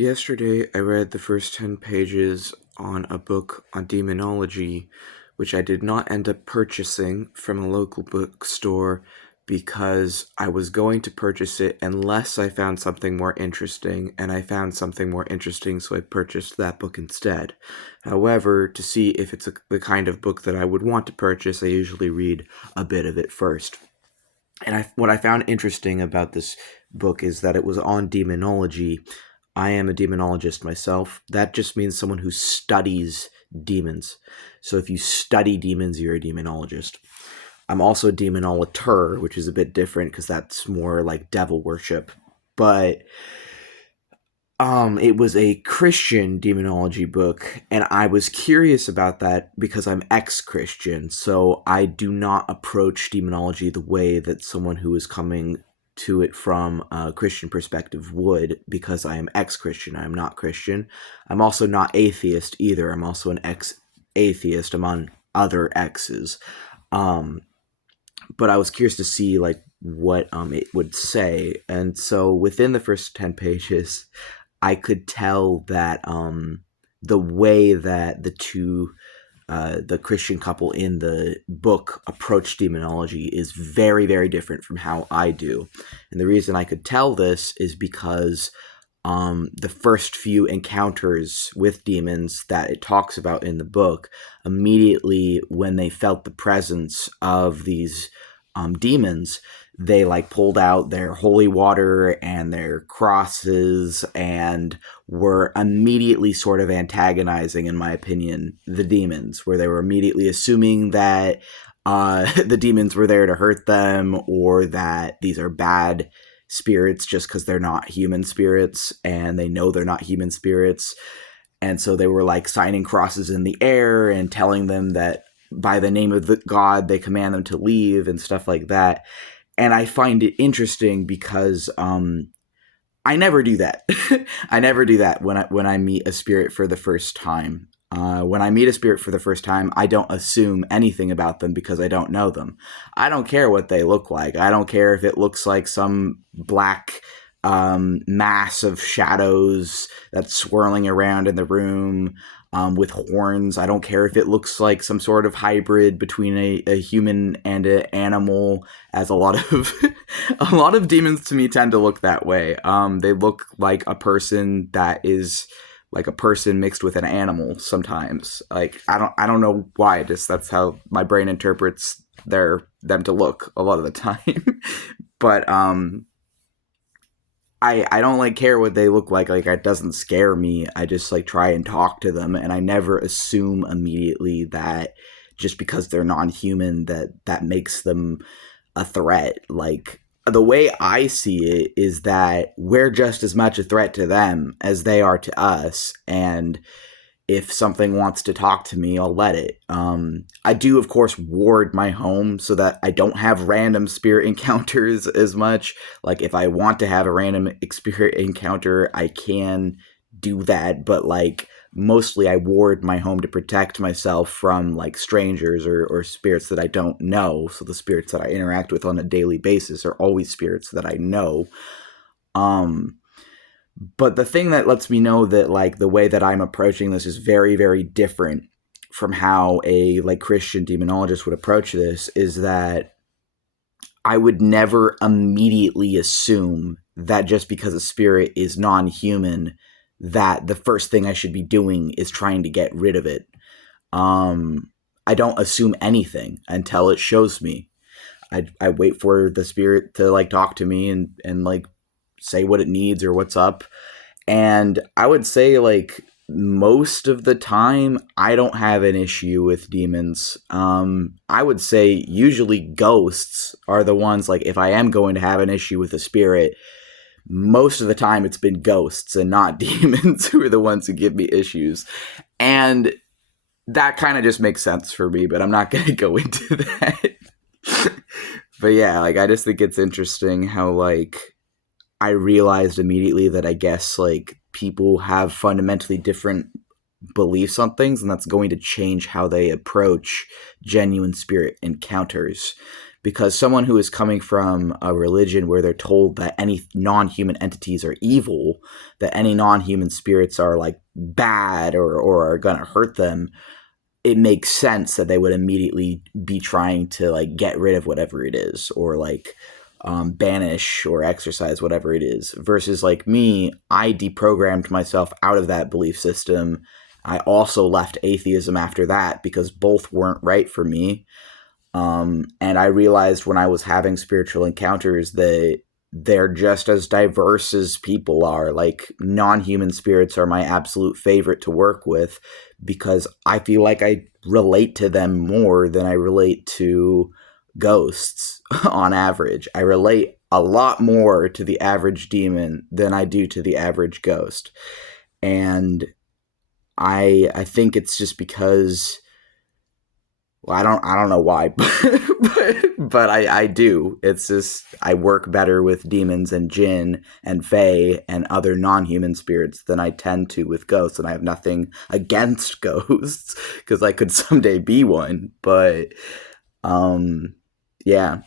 Yesterday, I read the first 10 pages on a book on demonology, which I did not end up purchasing from a local bookstore because I was going to purchase it unless I found something more interesting, and I found something more interesting, so I purchased that book instead. However, to see if it's the kind of book that I would want to purchase, I usually read a bit of it first. And what I found interesting about this book is that it was on demonology. I am a demonologist myself. That just means someone who studies demons. So if you study demons, you're a demonologist. I'm also a demonolator, which is a bit different because that's more like devil worship. But it was a Christian demonology book, and I was curious about that because I'm ex-Christian, so I do not approach demonology the way that someone who is coming to it from a Christian perspective would, because I am ex-Christian. I am not Christian. I'm also not atheist either. I'm also an ex-atheist among other exes. Um, but I was curious to see like what it would say, and so within the first 10 pages I could tell that the way that the Christian couple in the book approach demonology is very, very different from how I do. And the reason I could tell this is because the first few encounters with demons that it talks about in the book, immediately when they felt the presence of these demons, they like pulled out their holy water and their crosses and were immediately sort of antagonizing, in my opinion, the demons, where they were immediately assuming that the demons were there to hurt them, or that these are bad spirits just because they're not human spirits, and they know they're not human spirits. And so they were like signing crosses in the air and telling them that by the name of the God they command them to leave and stuff like that. And I find it interesting because I never do that. I never do that when I meet a spirit for the first time. When I meet a spirit for the first time, I don't assume anything about them because I don't know them. I don't care what they look like. I don't care if it looks like some black mass of shadows that's swirling around in the room with horns. I don't care if it looks like some sort of hybrid between a human and an animal, as a lot of a lot of demons to me tend to look that way. They look like a person that is like a person mixed with an animal sometimes. Like I don't know why. Just that's how my brain interprets them to look a lot of the time. But I don't like care what they look like. Like, it doesn't scare me. I just like try and talk to them, and I never assume immediately that just because they're non-human that makes them a threat. Like, the way I see it is that we're just as much a threat to them as they are to us, and if something wants to talk to me, I'll let it. I do, of course, ward my home so that I don't have random spirit encounters as much. Like, if I want to have a random spirit encounter, I can do that, but like mostly I ward my home to protect myself from like strangers or spirits that I don't know. So the spirits that I interact with on a daily basis are always spirits that I know. Um, but the thing that lets me know that like the way that I'm approaching this is very, very different from how a like Christian demonologist would approach this is that I would never immediately assume that just because a spirit is non-human, that the first thing I should be doing is trying to get rid of it. I don't assume anything until it shows me. I wait for the spirit to like talk to me and like say what it needs or what's up. And I would say like most of the time I don't have an issue with demons. I would say usually ghosts are the ones, like if I am going to have an issue with a spirit, most of the time it's been ghosts and not demons who are the ones who give me issues. And that kind of just makes sense for me, but I'm not going to go into that. But yeah, like I just think it's interesting how like I realized immediately that I guess like people have fundamentally different beliefs on things, and that's going to change how they approach genuine spirit encounters. because someone who is coming from a religion where they're told that any non-human entities are evil, that any non-human spirits are like bad or are going to hurt them, it makes sense that they would immediately be trying to like get rid of whatever it is, or like banish or exercise whatever it is. Versus like me, I deprogrammed myself out of that belief system. I also left atheism after that because both weren't right for me. And I realized when I was having spiritual encounters that they're just as diverse as people are. Like, non-human spirits are my absolute favorite to work with because I feel like I relate to them more than I relate to ghosts on average. I relate a lot more to the average demon than I do to the average ghost. And I think it's just because, well, I don't know why, but I do. It's just I work better with demons and jinn and fae and other non-human spirits than I tend to with ghosts, and I have nothing against ghosts because I could someday be one. But um, yeah.